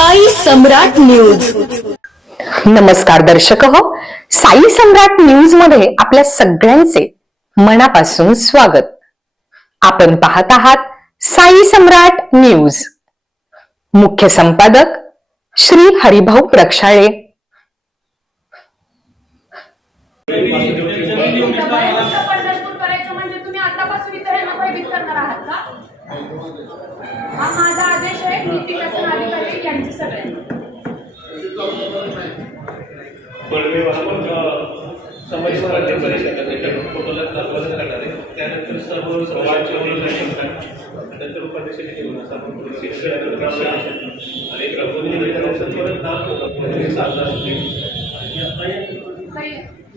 साई सम्राट news. नमस्कार दर्शक हो, साई सम्राट न्यूज मध्ये आपल्या सगळ्यांचे मनापासून स्वागत. आपण पाहत आहात साई सम्राट न्यूज. मुख्य संपादक श्री हरिभाऊ प्रक्षाळे. हा माझा आदेश आहे. नीती शासन अधिकारी यांचे सगळे समाज राज्य परिषदेच्या फोटोला दाखवलं करणार आहे. त्यानंतर सर्व नंतर उपाध्यक्षांनी केलं आणि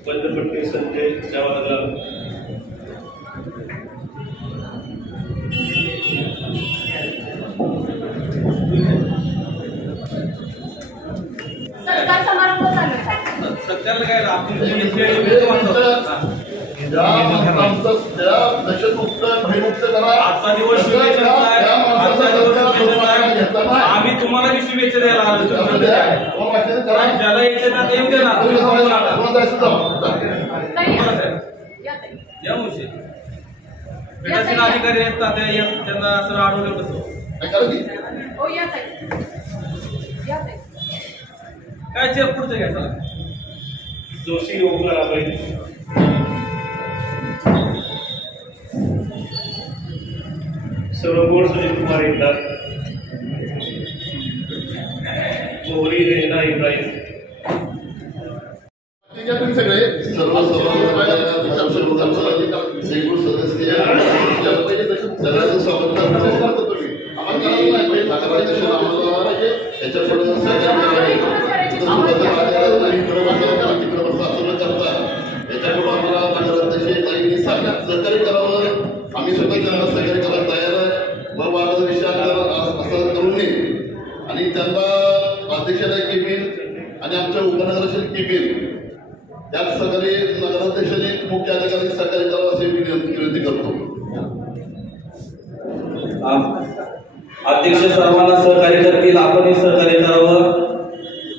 परत बंदपट्टी संजय जवाहरलाल सरकार समारंभ चालू आहे. सत्याला काय आजचा दिवस आम्ही तुम्हाला बी शुभेच्छा द्यायला आलो. ज्याला येते ना ते येऊ दे ना. या मुशी पीठासीन अधिकारी आहेत त्यांना असं अडवलं कसं हो या ताई, या ताई. काय चेअर पुढचं घ्या चला. जोशी ओमकार आबाई सर्व बोर्ड सुनील कुमार एकदार मोहरी रेना इब्राहिम सगळे सर्व सदस्य स्वागत करतो. सहकार्य करावं. आम्ही सुद्धा सहकार्य करायला तयार आहे. व असं करून नये आणि त्यांना अध्यक्षाला केमीन आणि आमच्या उपनगराचे केमीन त्यात सगळे नगराध्यक्षांनी मुख्य अधिकारी सहकार्य करावं असे विनंती करतो. अध्यक्ष सर्वांना सहकार्य करतील, आपणही सहकार्य करावं.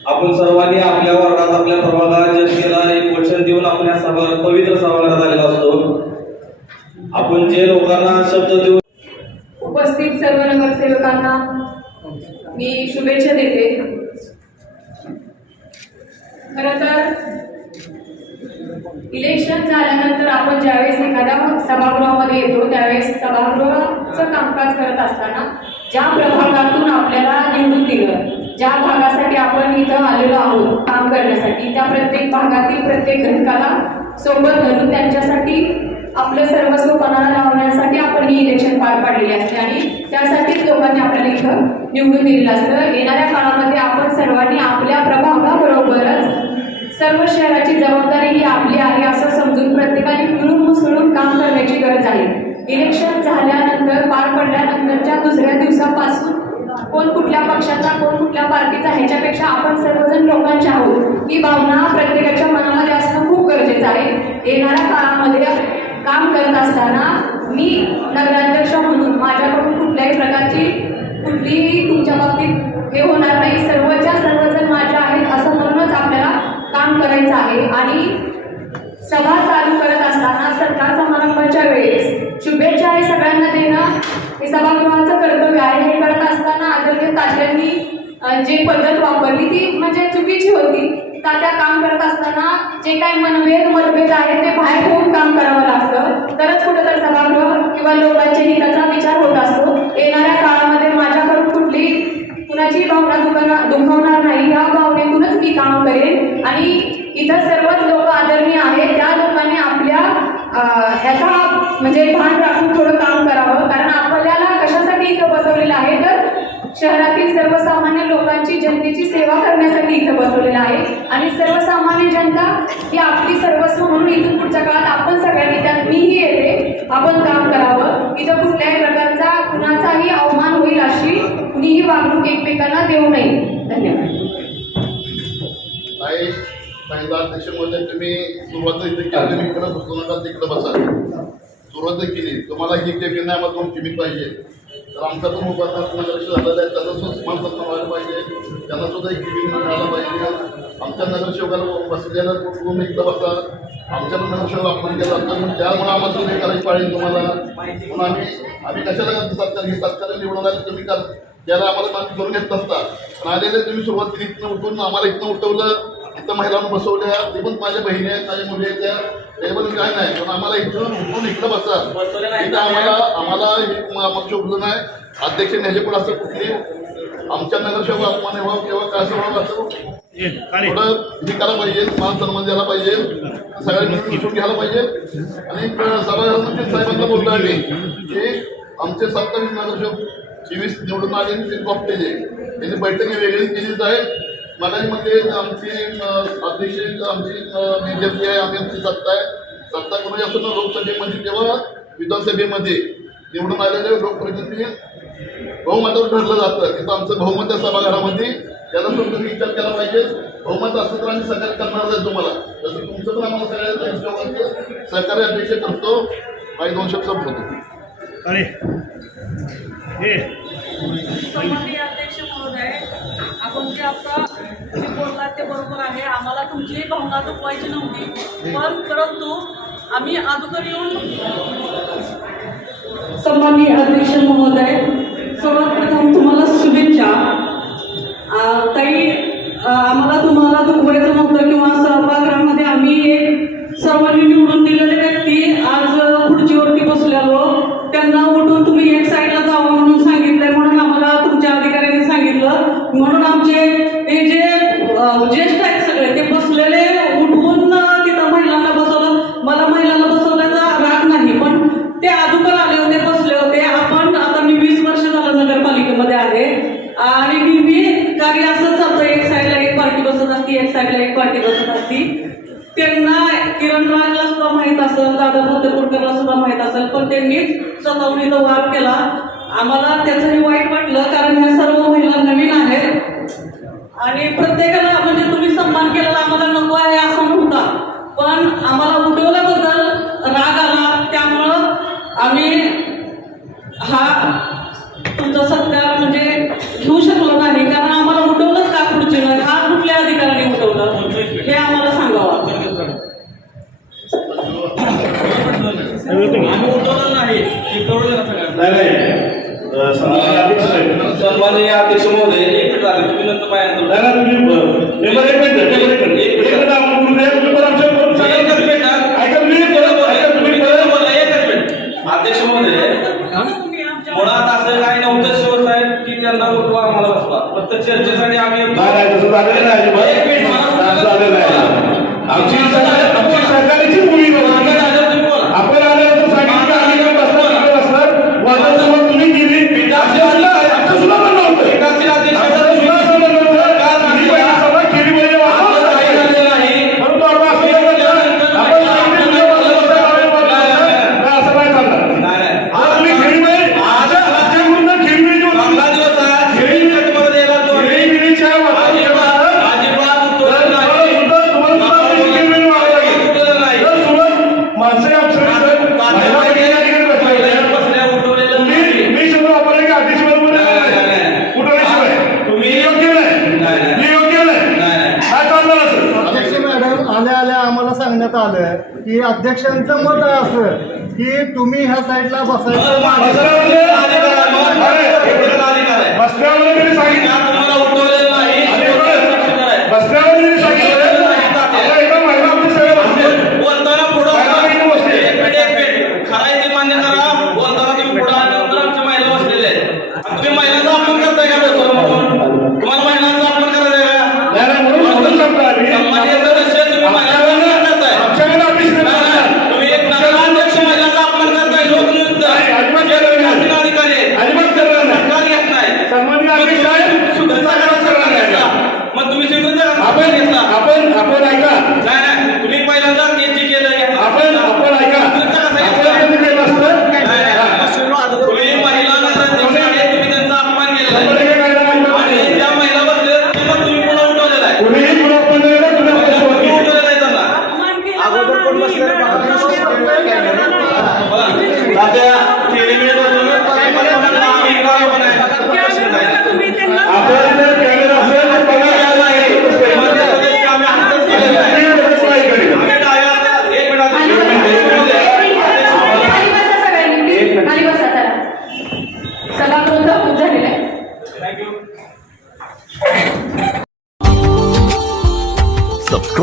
आपण सर्वांनी आपल्या वार्डात आपल्या प्रभागात जनतेला एक वचन देऊन आपल्या पवित्र सभागृहात आलेला असतो. आपण जे लोकांना शब्द देऊन उपस्थित सर्व नगरसेवकांना मी शुभेच्छा देते. खरं तर इलेक्शन झाल्यानंतर आपण ज्यावेळेस एखाद्या सभागृहामध्ये येतो त्यावेळेस सभागृहाचं कामकाज करत असताना ज्या प्रभागातून आपल्याला निवडून दिलं, ज्या भागासाठी आपण इथं आलेलो आहोत काम करण्यासाठी, त्या प्रत्येक भागातील प्रत्येक घटकाला सोबत धरून त्यांच्यासाठी आपलं सर्वस्व पणाला लावण्यासाठी आपण ही इलेक्शन पार पाडलेली असते आणि त्यासाठीच लोकांनी आपल्याला इथं निवडून दिलेलं असतं. येणाऱ्या काळामध्ये आपण सर्वांनी आपल्या प्रभागाबरोबरच सर्व शहराची जबाबदारी ही आपली आहे असं समजून प्रत्येकाने मिळून मिसळून काम करण्याची गरज आहे. इलेक्शन झाल्यानंतर पार पडल्यानंतरच्या दुसऱ्या दिवसापासून कोण कुठल्या पक्षाचा कोण कुठल्या पार्टीचा ह्याच्यापेक्षा आपण सर्वजण लोकांचे आहोत ही भावना प्रत्येकाच्या मनामध्ये असणं खूप गरजेचं आहे. येणाऱ्या काळामध्ये काम करत असताना मी नगराध्यक्ष म्हणून माझ्याकडून कुठल्याही प्रकारची कुठलीही तुमच्या बाबतीत हे होणार नाही. सर्वजण माझ्या आहेत असं म्हणूनच आपल्याला काम करायचं आहे. आणि सभा चालू करत असताना सरकार समारंभाच्या वेळेस शुभेच्छा हे सगळ्यांना देणं हे सभागृहाचं कर्तव्य आहे. हे करत असताना आदरणीय तात्यांनी जे पद्धत वापरली ती म्हणजे चुकीची होती. तात्या काम करत असताना जे काही मतभेद आहेत ते बाहेर होऊन काम करावं लागतं, तरच कुठेतरी सभागृह किंवा लोकांच्या हिताचा विचार होत असतो. येणाऱ्या काळामध्ये माझ्याकडून कुणाची भावना दुखवणार नाही या भावनेतूनच मी काम करेन. आणि इथं सर्वच लोक आदरणीय आहेत, त्या लोकांनी आपल्या ह्याचा म्हणजे भान राखून थोडं काम करावं. कारण आपल्याला कशासाठी इथं बसवलेलं आहे तर शहरातील सर्वसामान्य लोकांची जनतेची सेवा करण्यासाठी इथं बसवलेलं आहे. आणि सर्वसामान्य जनता ही आपली सर्वस्व म्हणून इथून पुढच्या काळात आपण सगळ्यांनी त्यात मीही येते आपण काम करावं. इथं कुठल्याही प्रकारचा कुणाचाही अवमान होईल अशी कुणीही वागणूक एकमेकांना देऊ नये. धन्यवाद. अध्यक्ष महोदय, तुम्ही सुरुवात इथे केली, मी इकडे बसू नका, तिकडे बसा. सुरुवात केली, तुम्हाला ही केली नाही, मग 2 केली पाहिजे. तर आमचा पण उपाध्यक्ष नगराध्यक्ष झालेला आहे, त्याचा सुद्धा सन्मान सन्मान व्हायला पाहिजे, त्यांना सुद्धा एक किबिन मिळायला पाहिजे. आमच्या नगरसेवकाला बसलेला कुठून इकडं बसा, आमच्या पण नगरसेवक आपण केलं तर त्यामुळे आम्हाला सुद्धा करायची पाहिजे तुम्हाला. म्हणून आम्ही कशाला सत्कार निवडून आले तुम्ही त्याला आम्हाला मान्य करून घेत नसता, पण आलेले तुम्ही सुरुवात केली इथनं उठून आम्हाला इथनं उठवलं, इथं महिलांना बसवल्या, ते पण माझ्या बहिणी आहेत, माझ्या मुली आहेत, त्याबद्दल काय नाही, पण आम्हाला इथून उठून इकडं बसा. इथं आम्हाला हे शोभलं नाही. अध्यक्ष ह्याच्या पुढे असं कुठली आमच्या नगरसेवक अपमान व्हावं किंवा काय असं व्हावं असं थोडं हे करायला पाहिजे, मान सन्मान द्यायला पाहिजे, सगळ्यांनी मिळून घ्यायला पाहिजे. आणि सभागृहामध्ये साहेबांना बोललो आहे की आमचे 27 नगरसेवक 24 निवडून आले ते कॉप्टेज आहे, त्यांनी बैठकी वेगळी केलीच आहे. मगाशी म्हणजे आमची अध्यक्ष आमची बीजेपी आहे, आमची सत्ता आहे. सत्ता कोणी असतो ना लोकसभेमध्ये किंवा विधानसभेमध्ये निवडून आलेले लोकप्रतिनिधी बहुमतावर ठरलं जातं, तिथं आमचं बहुमत त्या सभागृहामध्ये त्याला सुद्धा विचार केला पाहिजे. बहुमत असतं तर आम्ही सहकार्य करणारच आहे तुम्हाला, तसं तुमचं पण आम्हाला सगळ्या सहकार्य अपेक्षा करतो. काही 2 शब्द बोलतो. सन्माननीय अध्यक्ष महोदय, आपण जे आता बोललात ते बरोबर आहे. आम्हाला तुमची भावना दुखवायची नव्हती, पण परंतु आम्ही अगोदर येऊन सन्माननीय अध्यक्ष महोदय, सर्वात प्रथम तुम्हाला शुभेच्छा. ताई, आम्हाला तुम्हाला दुखवायचं नव्हतं किंवा सभागृहामध्ये आम्ही एक सर्वांनी निवडून दिलेले व्यक्ती आज खुर्चीवरती बसलेलो, त्यांना उठून तुम्ही एक साईडला जावं म्हणून सांगितलंय, म्हणून आम्हाला तुमच्या अधिकाऱ्यांनी सांगितलं. म्हणून आमचे हे जे ज्येष्ठ आहेत सगळे ते बसलेले उठवून तिथं महिलांना बसवलं. मला महिलांना बसवल्याचा राग नाही, पण ते अगोदर आले होते, बसले होते. आपण आता मी 20 वर्ष झालं नगरपालिकेमध्ये आहे आणि नेहमी कार्य असं चालतं, एक साईडला एक पार्टी बसत असती, एक साईडला एक पार्टी बसत असती. त्यांना किरण राजला सुद्धा माहीत असेल, दादा फतेपूरकरला सुद्धा माहीत असेल, पण त्यांनीच स्वतःहून इथं वाद केला. आम्हाला त्याचंही वाईट वाटलं, कारण ह्या सर्व महिला नवीन आहेत आणि प्रत्येकाला म्हणजे तुम्ही सन्मान केलेला आम्हाला नको आहे असं नव्हता, पण आम्हाला उठवल्याबद्दल राग आला. त्यामुळं आम्ही हा तुमचा सत्कार म्हणजे घेऊ शकलो नाही, कारण आम्हाला उठवलंच का खुर्चीनं, हा कुठल्या अधिकाऱ्याने उठवलं हे आम्हाला सांगावं. आम्ही उठवलं नाही, सन्माननीय अध्यक्ष महोदय, एक मिनिट राहिले, तुम्ही नंतर पाहिजे अध्यक्ष महोदय, मुळात असं काही नव्हतं शिवसाहेब की त्यांना उठवा आम्हाला बसवा, फक्त चर्चेसाठी आम्ही सरकारची मुली आपण आल्यानंतर सांगितलं आम्ही बसणार तुम्ही गेली सुद्धा म्हणलं होतं सांगण्यात आलं की अध्यक्षांचं मत असं की तुम्ही ह्या साईडला बसायचं. सरकारी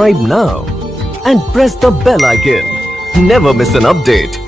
subscribe now and press the bell icon. Never miss an update.